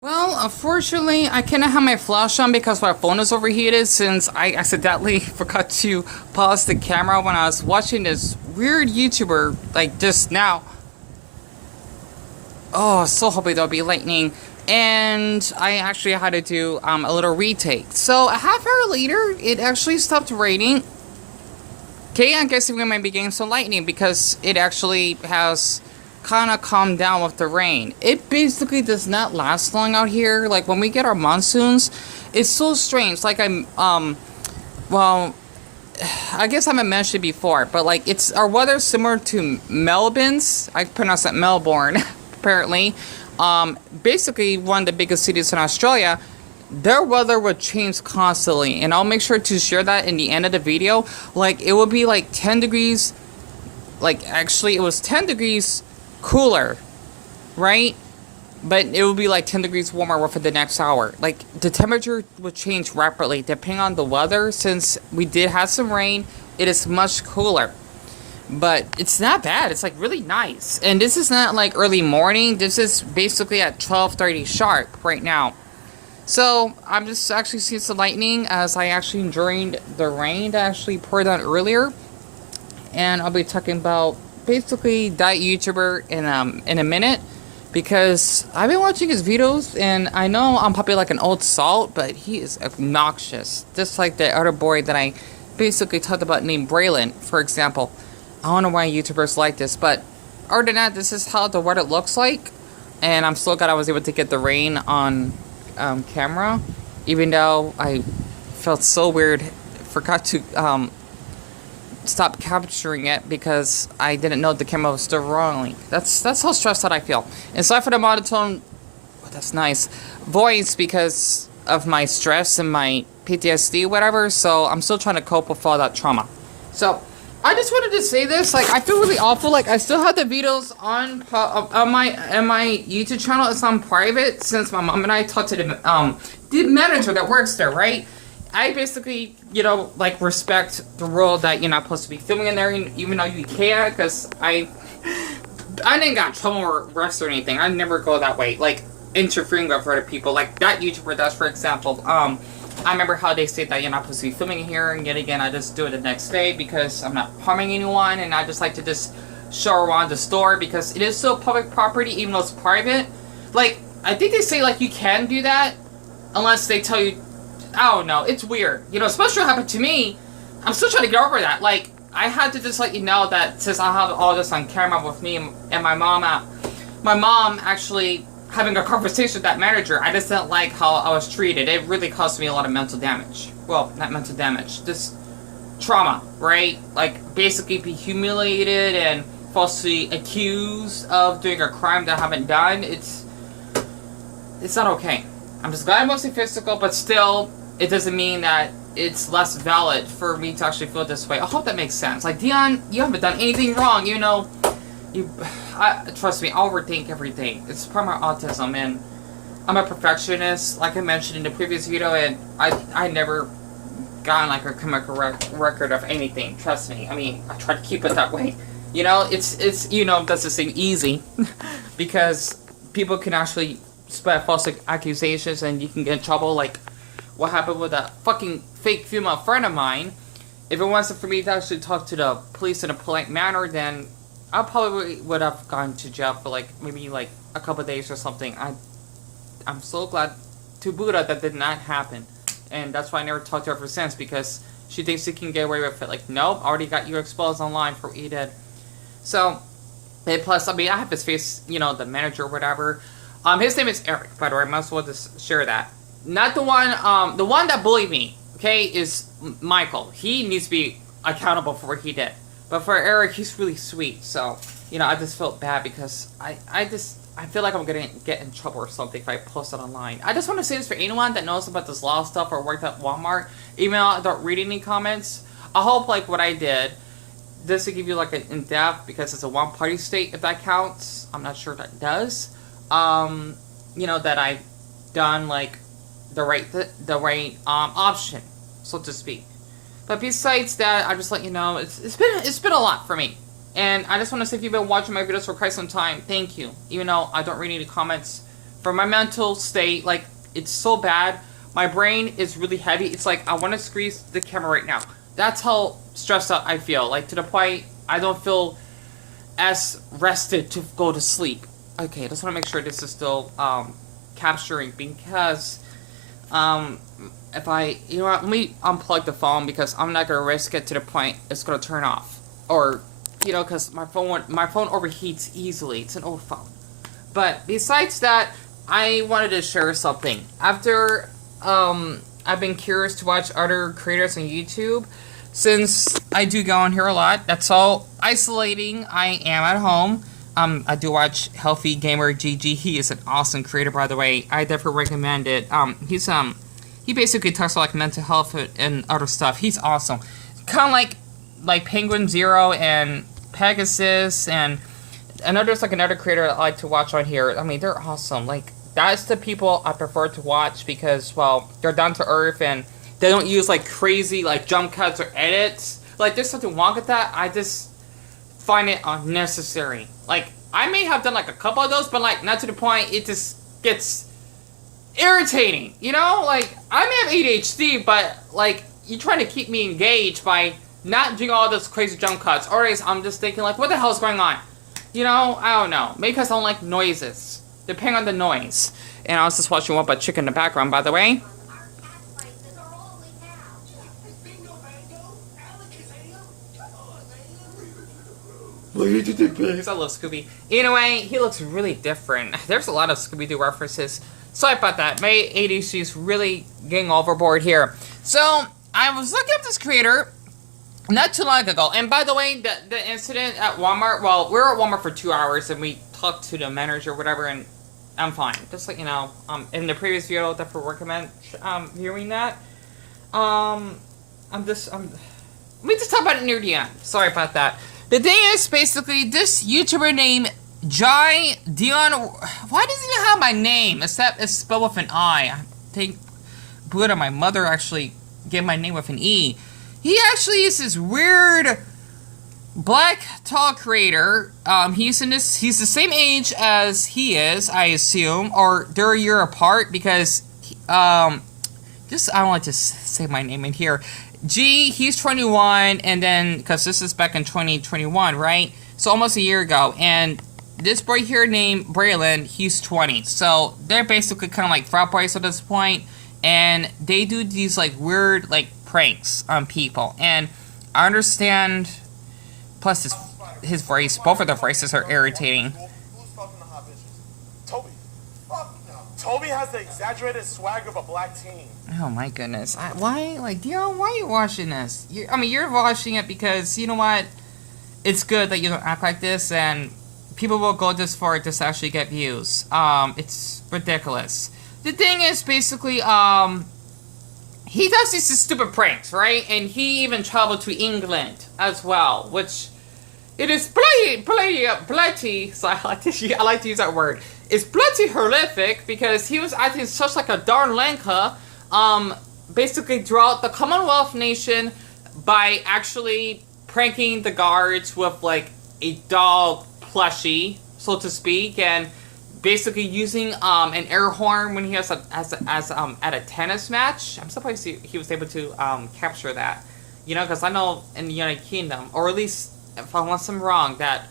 Well, unfortunately, I cannot have my flash on because my phone is overheated since I accidentally forgot to pause the camera when I was watching this weird YouTuber like just now. Oh, so hoping there'll be lightning. And I actually had to do a little retake. So a half hour later, it actually stopped raining. Okay, I'm guessing we might be getting some lightning because it actually has kind of calmed down with the rain. It basically does not last long out here. Like when we get our monsoons, it's so strange. Like well, I guess I haven't mentioned it before, but like it's our weather's similar to Melbourne's. I pronounce it Melbourne, apparently. Basically one of the biggest cities in Australia. Their weather would change constantly, and I'll make sure to share that in the end of the video. Like it would be like 10 degrees, like actually it was 10 degrees cooler, right? But it would be like 10 degrees warmer for the next hour. Like the temperature would change rapidly depending on the weather. Since we did have some rain, it is much cooler. But it's not bad. It's like really nice. And this is not like early morning. This is basically at 12:30 sharp right now. So I'm just actually seeing some lightning as I actually enjoyed the rain that actually poured down earlier. And I'll be talking about basically that YouTuber in a minute because I've been watching his videos and I know I'm probably like an old salt, but he is obnoxious. Just like the other boy that I basically talked about named Braylon, for example. I don't know why YouTubers like this, but other than that, this is how the weather looks like. And I'm so glad I was able to get the rain on camera, even though I felt so weird. Forgot to stop capturing it because I didn't know the camera was still rolling. That's how stressed out I feel. And sorry for the monotone. Oh, that's nice voice because of my stress and my PTSD, whatever. So I'm still trying to cope with all that trauma. So I just wanted to say this. Like I feel really awful. Like I still have the videos on my YouTube channel. It's on private since my mom and I talked to the manager that works there, right? I basically, like respect the rule that you're not supposed to be filming in there, even though you can, because I didn't got in trouble or arrested or anything. I never go that way, like interfering with other people, like that YouTuber does, for example. I remember how they say that you're not supposed to be filming here, and yet again, I just do it the next day because I'm not harming anyone, and I just like to just show around the store because it is still public property, even though it's private. Like, I think they say, like, you can do that unless they tell you, I don't know, it's weird. Especially what happened to me, I'm still trying to get over that. Like, I had to just let you know that since I have all this on camera with me and my mom actually having a conversation with that manager, I just didn't like how I was treated. It really caused me a lot of mental damage. Well, not mental damage, just trauma, right? Like, basically be humiliated and falsely accused of doing a crime that I haven't done. It's not okay. I'm just glad I'm mostly physical, but still, it doesn't mean that it's less valid for me to actually feel this way. I hope that makes sense. Like, Dion, you haven't done anything wrong, trust me, I overthink everything. It's part of my autism, and I'm a perfectionist, like I mentioned in the previous video, and I never gotten like a chemical record of anything. Trust me. I mean, I try to keep it that way. It's doesn't seem easy because people can actually spread false accusations, and you can get in trouble. Like what happened with a fucking fake female friend of mine. If it wasn't for me to actually talk to the police in a polite manner, then I probably would have gone to jail for maybe a couple of days or something. I'm so glad to Buddha that did not happen, and that's why I never talked to her ever since because she thinks she can get away with it. Like, nope, already got you exposed online for what you did. So, and plus, I mean, I have his face, the manager or whatever. His name is Eric, by the way. I might as well just share that. Not the one that bullied me. Okay, is Michael. He needs to be accountable for what he did. But for Eric, he's really sweet. So, I just felt bad because I feel like I'm going to get in trouble or something if I post it online. I just want to say this for anyone that knows about this law stuff or worked at Walmart. Even though I don't read any comments, I hope what I did, this will give you an in-depth because it's a one-party state, if that counts. I'm not sure if that does. That I've done the right option, so to speak. But besides that, I just let you know it's been a lot for me, and I just want to say if you've been watching my videos for quite some time, thank you. Even though I don't read any comments for my mental state, like, it's so bad. My brain is really heavy. It's like I want to squeeze the camera right now. That's how stressed out I feel. Like, to the point I don't feel as rested to go to sleep. Okay, I just want to make sure this is still capturing, because if I, you know what, let me unplug the phone, because I'm not gonna risk it to the point it's gonna turn off, or, you know, because my phone overheats easily. It's an old phone. But besides that, I wanted to share something. After I've been curious to watch other creators on YouTube, since I do go on here a lot. That's how isolating I am at home. I do watch Healthy Gamer GG. He is an awesome creator, by the way. I definitely recommend it. He basically talks about like mental health and other stuff. He's awesome. Kind of like Penguin Zero and Pegasus, and there's like another creator I like to watch on here. I mean, they're awesome. Like, that's the people I prefer to watch, because, well, they're down to earth and they don't use like crazy like jump cuts or edits. Like, there's something wrong with that. I just find it unnecessary. Like, I may have done like a couple of those, but like not to the point it just gets irritating. You know, like, I may have ADHD, but like, you're trying to keep me engaged by not doing all those crazy jump cuts. Or I'm just thinking like, what the hell is going on? You know, I don't know. Maybe because I don't like noises. Depending on the noise. And I was just watching Wumpa Chicken in the background, by the way. Because I love Scooby. Anyway, he looks really different. There's a lot of Scooby-Doo references. Sorry about that. My ADHD is really getting overboard here. So, I was looking up this creator not too long ago. And by the way, the incident at Walmart, well, we were at Walmart for 2 hours and we talked to the manager or whatever, and I'm fine. Just like, you know, in the previous video, I definitely recommend viewing that. Let me just talk about it near the end. Sorry about that. The thing is, basically, this YouTuber named Jai Dion. Why does he even have my name? Except it's spelled with an I. I think Buddha, my mother, actually gave my name with an E. He actually is this weird black tall creator. He's the same age as he is, I assume, or they're a year apart, because I don't like to say my name in here. G, he's 21, and then, because this is back in 2021, right? So almost a year ago, and this boy here named Braylon, he's 20. So they're basically kind of like frat boys at this point, and they do these like weird like pranks on people, and I understand. Plus his voice, both of their voices are irritating. Who's fucking the hot bitches? Toby. Fuck no. Toby has the exaggerated swag of a black teen. Oh my goodness. Why, like, Dion, why are you watching this? You're watching it because, you know what? It's good that you don't act like this, and people will go this far to actually get views. It's ridiculous. The thing is, basically, he does these stupid pranks, right? And he even traveled to England as well, which it is bloody, so I like to use that word. It's bloody horrific, because he was acting such like a darn Lanka, basically throughout the Commonwealth nation, by actually pranking the guards with like a doll plushie, so to speak, and basically using an air horn when he was at a tennis match. I'm surprised he was able to capture that, you know, because I know in the United Kingdom, or at least if I'm wrong, that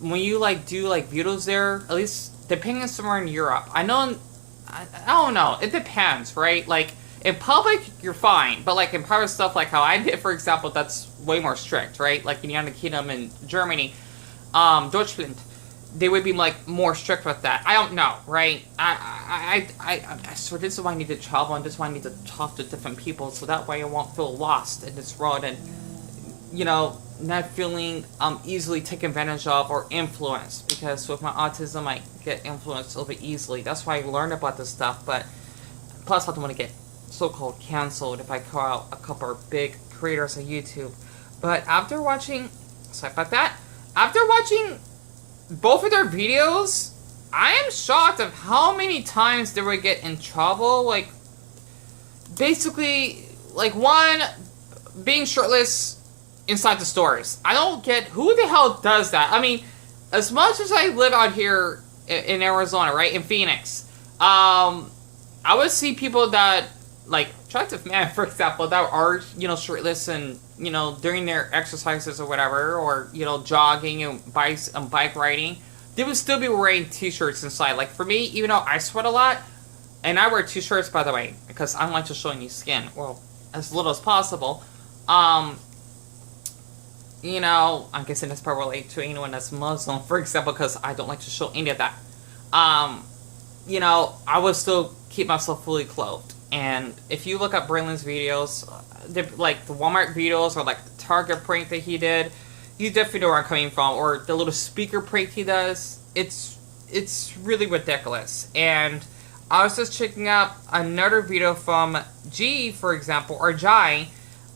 when you like do like videos there, at least depending on somewhere in Europe, I don't know, it depends, right? Like in public you're fine, but like in private stuff, like how I did, for example, that's way more strict, right? Like in the United Kingdom and Germany, Deutschland, they would be like more strict with that. I don't know, right? So this is why I need to travel, and this is why I need to talk to different people, so that way I won't feel lost in this world, and, you know, not feeling easily taken advantage of or influenced, because with my autism I get influenced a little bit easily. That's why I learned about this stuff. But plus I don't want to get so-called canceled if I call out a couple of big creators on YouTube. But after watching, sorry about that, after watching both of their videos, I am shocked of how many times they would get in trouble. Like, basically, like, one, being shirtless inside the stores. I don't get who the hell does that. I mean, as much as I live out here in Arizona, right, in Phoenix, I would see people that, like, attractive men, for example, that are, you know, shirtless and, you know, during their exercises or whatever, or, you know, jogging and bike riding, they would still be wearing t-shirts inside. Like, for me, even though I sweat a lot, and I wear t-shirts, by the way, because I don't like to show any skin, well, as little as possible, you know, I'm guessing that's probably relate to anyone that's Muslim, for example, because I don't like to show any of that. You know, I would still keep myself fully clothed. And if you look up Braylon's videos, like the Walmart videos or like the Target prank that he did, you definitely know where I'm coming from. Or the little speaker prank he does, it's really ridiculous. And I was just checking out another video from G, for example, or Jai,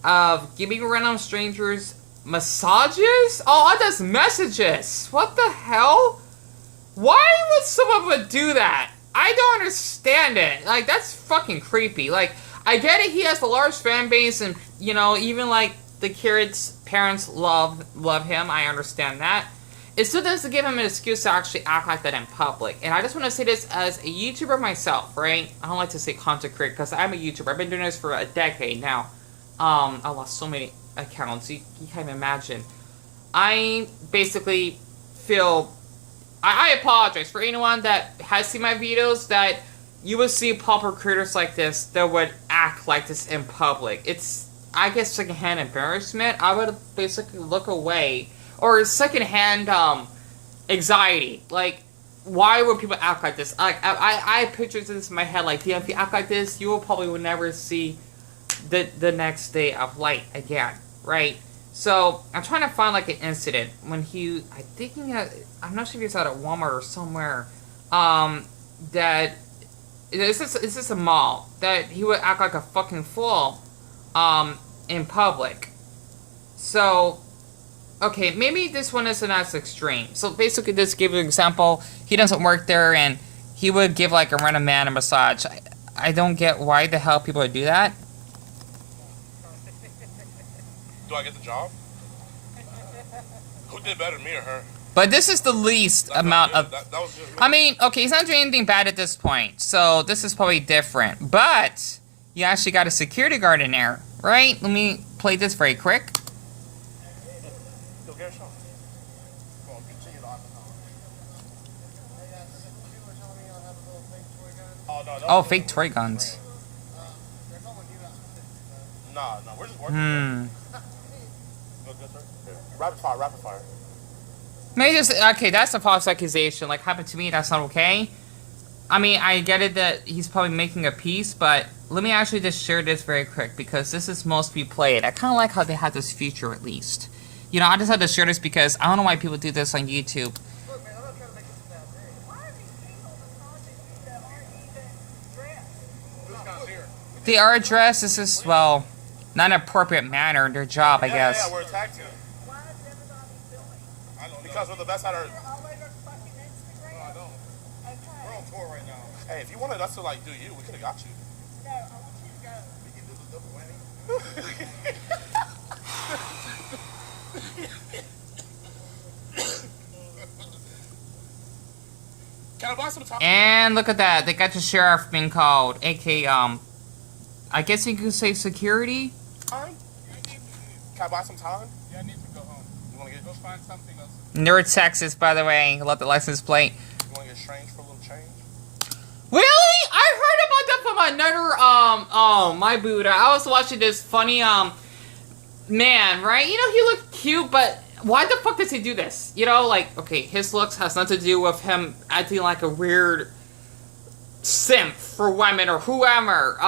of giving random strangers massages? Oh, that's messages. What the hell? Why would someone do that? I don't understand it. Like, that's fucking creepy. Like, I get it, he has a large fan base, and, you know, even, like, the kids' parents love him. I understand that. It still doesn't give him an excuse to actually act like that in public. And I just want to say this as a YouTuber myself, right? I don't like to say content creator, because I'm a YouTuber. I've been doing this for a decade now. I lost so many accounts. You can't even imagine. I basically feel... I apologize for anyone that has seen my videos, that you would see popular creators like this that would act like this in public. It's, I guess, secondhand embarrassment. I would basically look away. Or secondhand anxiety. Like, why would people act like this? Like, I have pictures of this in my head. Like, yeah, if you act like this, you will probably will never see the next day of light again, right? So, I'm trying to find, like, an incident when he, I think he had, I'm not sure if he was out at Walmart or somewhere, that, it's just a mall, that he would act like a fucking fool, in public. So, okay, maybe this one isn't as extreme. So, basically, just give an example, he doesn't work there, and he would give, like, a random man a massage. I don't get why the hell people would do that. Do I get the job? Who did better, me or her? But this is the least amount of... That was just I mean, okay, he's not doing anything bad at this point, so this is probably different. But you actually got a security guard in there, right? Let me play this very quick. Go get a shot. Come on, get your on. Oh, fake toy guns. Nah, we're just working. Rapid fire. Maybe just, okay, that's a false accusation. Like, happened to me, that's not okay. I mean, I get it that he's probably making a piece, but let me actually just share this very quick, because this is most replayed. I kind of like how they had this feature, at least. You know, I just had to share this because I don't know why people do this on YouTube. Look, man, I'm not trying to make this a bad day. Why are these people massages that aren't even dressed? This guy's here. They are dressed, this is, well, not an appropriate manner in their job, I guess. Yeah, we're a tag team. Why is everybody filming? I know. Because we're the best at our... You're all over fucking Instagram? No, I don't. Okay. We're on tour right now. Hey, if you wanted us to, like, do you, we could have got you. No, I want you to go. We can do the double whammy. Can I buy some time? And look at that, they got the sheriff being called, aka, I guess you could say security? Time? Can I buy some time? Yeah, I need to go home. You want to get... Go find something else. Nerd Texas, by the way, love the license plate. You want to get strange for a little change? Really? I heard about that from another, my Buddha. I was watching this funny, man, right? You know, he looked cute, but why the fuck does he do this? You know, like, okay, his looks has nothing to do with him acting like a weird simp for women or whomever.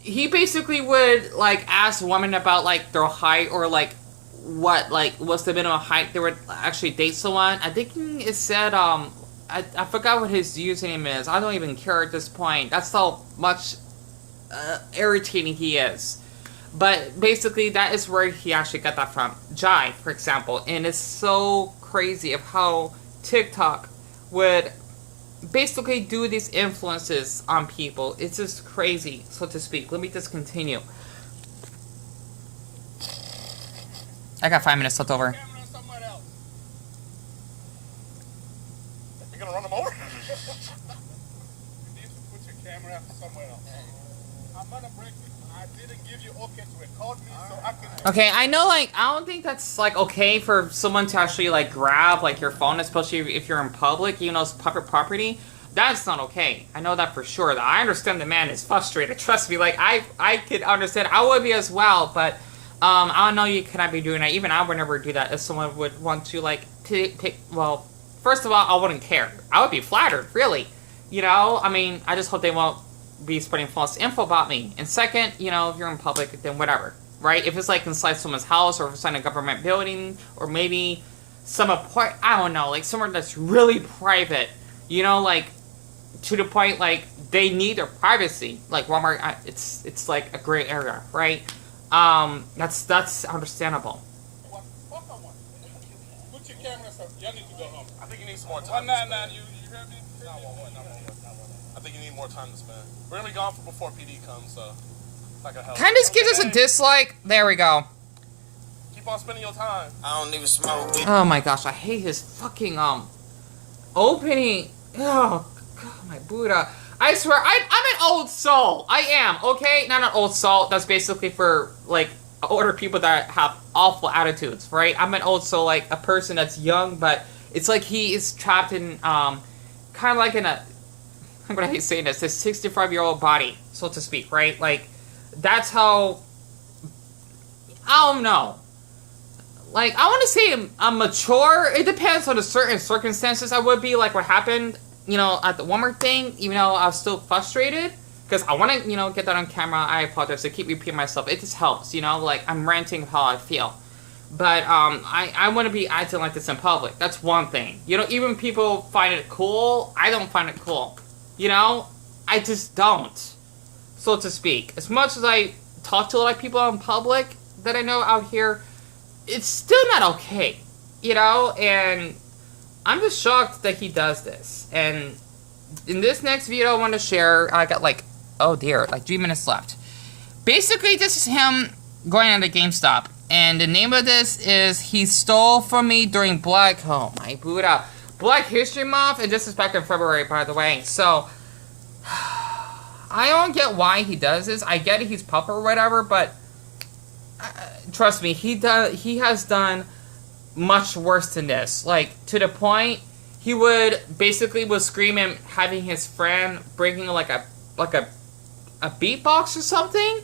He basically would, like, ask women about, like, their height or, like, what's the minimum height they would actually date someone. I think it said, I forgot what his username is. I don't even care at this point. That's how much irritating he is. But basically, that is where he actually got that from. Jai, for example. And it's so crazy of how TikTok would basically do these influences on people. It's just crazy, so to speak. Let me just continue. I got 5 minutes left over. You're gonna run them over? camera somewhere else. I'm gonna break it. I didn't give you okay to record me, so I can. Okay, I know, like, I don't think that's, like, okay for someone to actually, like, grab, like, your phone, especially if you're in public, you know, it's public property. That's not okay. I know that for sure. I understand the man is frustrated. Trust me, like, I could understand. I would be as well, but, I don't know you cannot be doing that. Even I would never do that if someone would want to, like, well, first of all, I wouldn't care. I would be flattered, really. You know, I mean, I just hope they won't be spreading false info about me. And second, you know, if you're in public, then whatever. Right? If it's like inside someone's house or if it's in a government building or maybe some I don't know, like somewhere that's really private, you know, like to the point like they need their privacy. Like Walmart, it's like a gray area, right? That's understandable. Put your camera up. Y'all need to go home. I think you need some more time. You heard me? I think you need more time to spend. We're gonna be gone before PD comes, so. Candace gives us a dislike. There we go. Keep on spending your time. I don't even smoke. Oh my gosh, I hate his fucking opening. Oh God, my Buddha. I swear, I'm an old soul. I am, okay? Not an old soul. That's basically for like older people that have awful attitudes, right? I'm an old soul, like a person that's young, but it's like he is trapped in kind of like in a. I'm gonna hate saying this. This 65-year-old body, so to speak, right? Like. That's how, I don't know. Like, I want to say I'm mature. It depends on the certain circumstances. I would be like what happened, you know, at the Walmart thing, even though I was still frustrated. Because I want to, you know, get that on camera. I apologize. I keep repeating myself. It just helps, you know, like I'm ranting how I feel. But I want to be acting like this in public. That's one thing. You know, even people find it cool. I don't find it cool. You know, I just don't. So to speak, as much as I talk to a lot of people in public that I know out here, it's still not okay, you know, and I'm just shocked that he does this. And in this next video I want to share, I got like, oh dear, like 3 minutes left. Basically, this is him going on to GameStop, and the name of this is He Stole From Me During Black History Month, and this is back in February, by the way, so... I don't get why he does this. I get it, he's pup or whatever, but trust me, he has done much worse than this. Like, to the point, he would basically was screaming, having his friend bringing like a beatbox or something.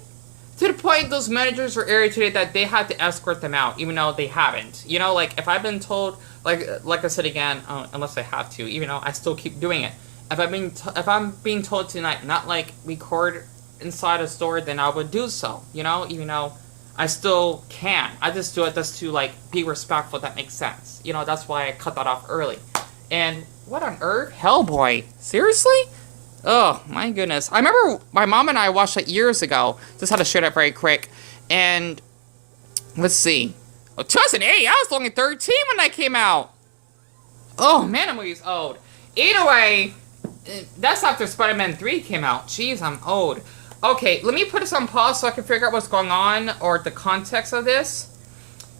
To the point, those managers were irritated that they had to escort them out, even though they haven't. You know, like if I've been told, like I said again, unless I have to, even though I still keep doing it. If I'm being told tonight not like record inside a store, then I would do so. You know, even though I still can. I just do it just to like be respectful. If that makes sense. You know, that's why I cut that off early. And what on earth, Hellboy? Seriously? Oh my goodness! I remember my mom and I watched it years ago. Just had to share that very quick. And let's see, 2008. I was only 13 when that came out. Oh man, that movie's old. Either way. That's after Spider-Man 3 came out. Jeez, I'm old. Okay, let me put this on pause so I can figure out what's going on or the context of this.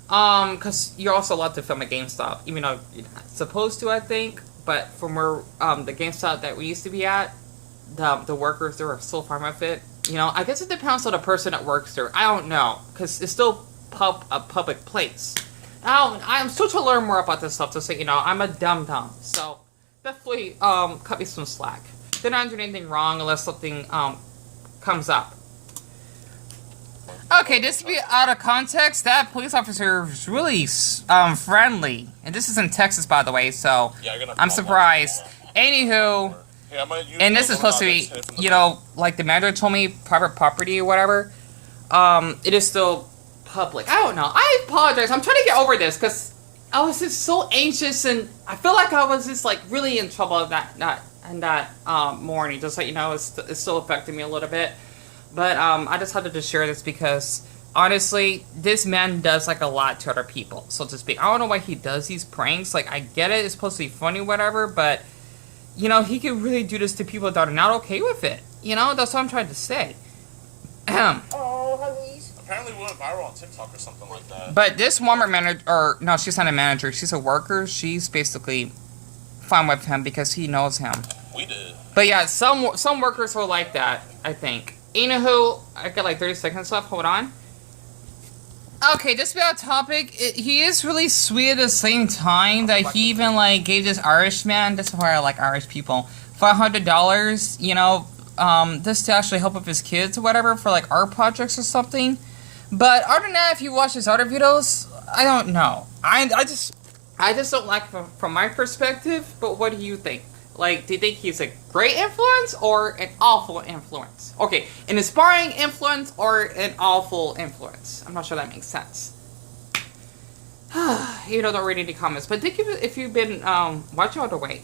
Because you're also allowed to film at GameStop, even though you're not supposed to, I think. But from where the GameStop that we used to be at, the workers there are still fine with it. You know, I guess it depends on the person that works there. I don't know, because it's still a public place. I'm still trying to learn more about this stuff to say, you know, I'm a dum-dum, so... Definitely, cut me some slack. They're not doing anything wrong unless something, comes up. Okay, this to be out of context, that police officer is really, friendly. And this is in Texas, by the way, so I'm surprised. Anywho, and this is supposed to be, you know, like the manager told me, private property or whatever. It is still public. I don't know. I apologize. I'm trying to get over this, because... I was just so anxious, and I feel like I was just like really in trouble that morning. Just like, you know, it's still affecting me a little bit. But I just had to just share this because honestly, this man does like a lot to other people, so to speak. I don't know why he does these pranks. Like, I get it, it's supposed to be funny, whatever, but you know, he could really do this to people that are not okay with it. You know, that's what I'm trying to say. Oh, Louise. Apparently we went viral on TikTok or something like that. But this Walmart manager, or no, she's not a manager, she's a worker. She's basically fine with him because he knows him. We did. But yeah, some workers are like that, I think. Anywho, I got like 30 seconds left. Hold on. Okay, just about topic. He is really sweet at the same time that he even like gave this Irish man. This is why I like Irish people. $500. You know, this to actually help with his kids or whatever for like art projects or something. But other than that, if you watch his other videos, I don't know. I just don't like from my perspective. But what do you think? Like, do you think he's a great influence or an awful influence? Okay, an inspiring influence or an awful influence? I'm not sure that makes sense. You know, don't read any comments. But thank you if you've been watching all the way.